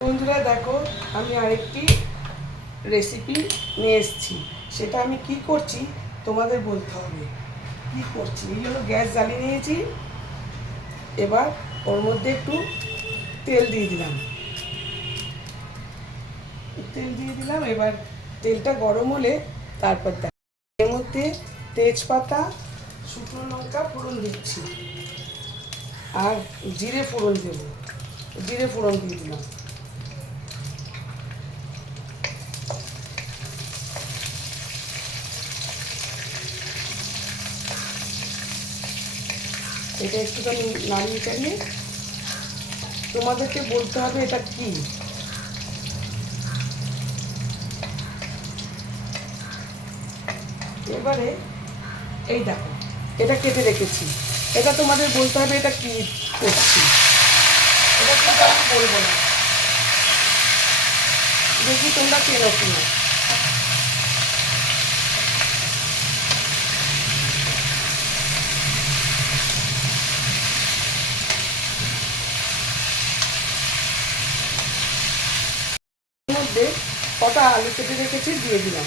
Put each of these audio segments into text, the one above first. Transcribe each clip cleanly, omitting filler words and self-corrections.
বন্ধুরা দেখো, আমি আরেকটি রেসিপি নিয়ে এসেছি। সেটা আমি কি করছি তোমাদের বলতে হবে। কি করছি, এই জন্য গ্যাস জ্বালিয়ে নিয়েছি। এবার ওর মধ্যে একটু তেল দিয়ে দিলাম। এবার তেলটা গরম হলে তারপর এর মধ্যে তেজপাতা, শুকনো লঙ্কা ফোড়ন দিচ্ছি, আর জিরে ফোড়ন দেবো। জিরে ফোড়ন দিয়ে দিলাম। এটা একটুখানি নাড়িয়ে চাড়িয়ে তোমাদেরকে বলতে হবে এটা কি। এবারে এই দেখো, এটা কেটে রেখেছি। এটা তোমাদের বলতে হবে এটা কি করছি। এটা কিন্তু আমি বলবো না, দেখি তোমরা চেনো কিনা। এর মধ্যে কটা আলু কেটে রেখেছি দিয়ে দিলাম।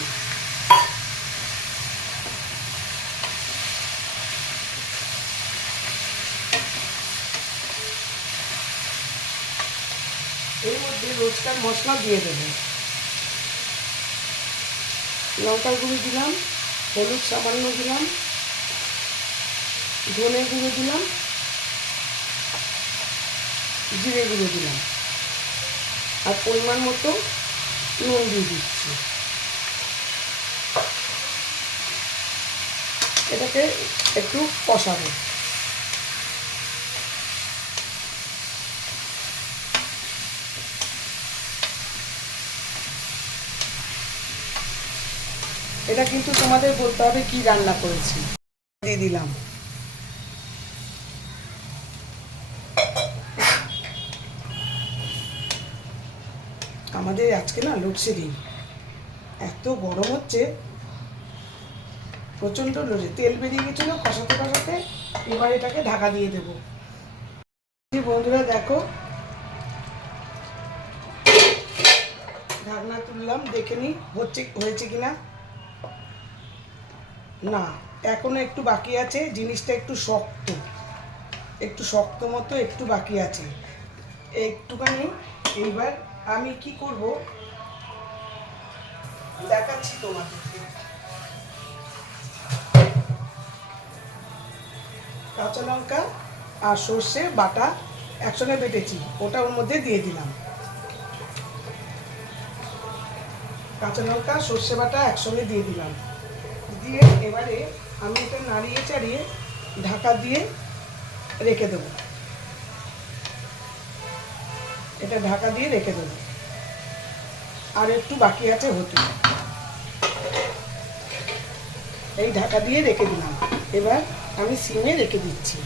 এর মধ্যে রোজকার মশলা দিয়ে দেবো। লঙ্কার গুঁড়ো দিলাম, হলুদ সামান্য দিলাম, ধনে গুঁড়ো দিলাম, জিরে গুঁড়ো দিলাম, আর পরিমাণ মতো নুন দিয়ে দিচ্ছি। এটাকে একটু কষাবো। এটা কিন্তু তোমাদের বলতে হবে কি রান্না করেছি। দিয়ে দিলাম। আমাদের আজকে না লোডশেডিং, এত গরম হচ্ছে, প্রচণ্ড লোডে তেল বেরিয়ে গেছিল কষাতে কষাতে। এবার এটাকে ঢাকা দিয়ে দেবো। বন্ধুরা দেখো, ঢাকনা তুললাম, দেখে নিই হয়েছে কিনা। না, এখনো একটু বাকি আছে। জিনিসটা একটু শক্ত মতো একটু বাকি আছে একটুখানি। এইবার আমি কি করব দেখাচ্ছি তোমাদেরকে। কাঁচা লঙ্কা আর সর্ষে বাটা একসঙ্গে বেটেছি, ওটা ওর মধ্যে দিয়ে দিলাম। কাঁচা লঙ্কা সর্ষে বাটা একসঙ্গে দিয়ে দিলাম। দিয়ে এবারে আমি এটা নাড়িয়ে চাড়িয়ে ঢাকা দিয়ে রেখে দেবো। এটা ঢাকা দিয়ে রেখে দেবো। আর একটু বাকি আছে হতে, এই ঢাকা দিয়ে রেখে দিলাম। এবার আমি সিমে রেখে দিচ্ছি।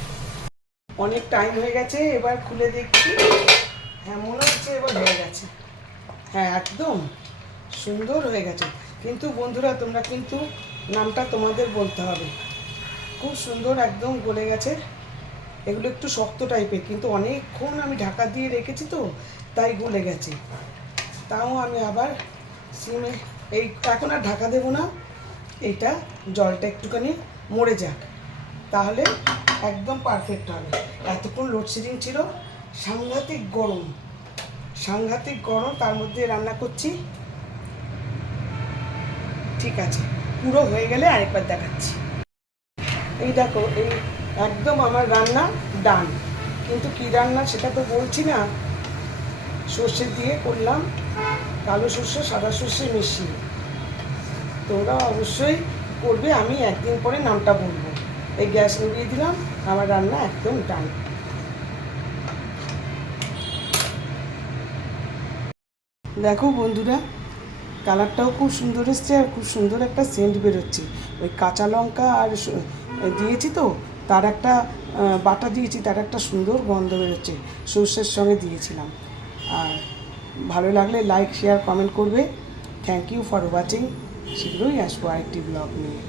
অনেক টাইম হয়ে গেছে, এবার খুলে দেখছি। হ্যাঁ, মনে হচ্ছে এবার হয়ে গেছে। হ্যাঁ, একদম সুন্দর হয়ে গেছে। কিন্তু বন্ধুরা, তোমরা কিন্তু নামটা তোমাদের বলতে হবে। খুব সুন্দর একদম গলে গেছে। এগুলো একটু শক্ত টাইপের, কিন্তু অনেকক্ষণ আমি ঢাকা দিয়ে রেখেছি তো, তাই গলে গেছে। তাও আমি আবার সিমে এখন আর ঢাকা দেবো না। এইটা জলটা একটুখানি মরে যাক, তাহলে একদম পারফেক্ট হবে। এতক্ষণ লোডশেডিং ছিল, সাংঘাতিক গরম, তার মধ্যে রান্না করছি। ঠিক আছে, পুরো হয়ে গেলে আরেকবার দেখাচ্ছি। এই দেখো, এই একদম আমার রান্না ডান। কিন্তু কী রান্না সেটা তো বলছি না। সর্ষে দিয়ে করলাম, কালো সর্ষে সাদা সর্ষে মিশিয়ে। তোমরা অবশ্যই করবে, আমি একদিন পরে নামটা বলবো। এই গ্যাস নিভিয়ে দিলাম, আমার রান্না একদম ডান। দেখো বন্ধুরা, কালারটাও খুব সুন্দর এসছে, আর খুব সুন্দর একটা সেন্ট বেরোচ্ছে। ওই কাঁচা লঙ্কা আর দিয়েছি তো, তার একটা বাটা দিয়েছি, তার একটা সুন্দর গন্ধ বেরোচ্ছে। সর্ষের সঙ্গে দিয়েছিলাম। আর ভালো লাগলে লাইক, শেয়ার, কমেন্ট করবে। Thank you for watching. শীঘ্রই আসবো আরেকটি ব্লগ নিয়ে।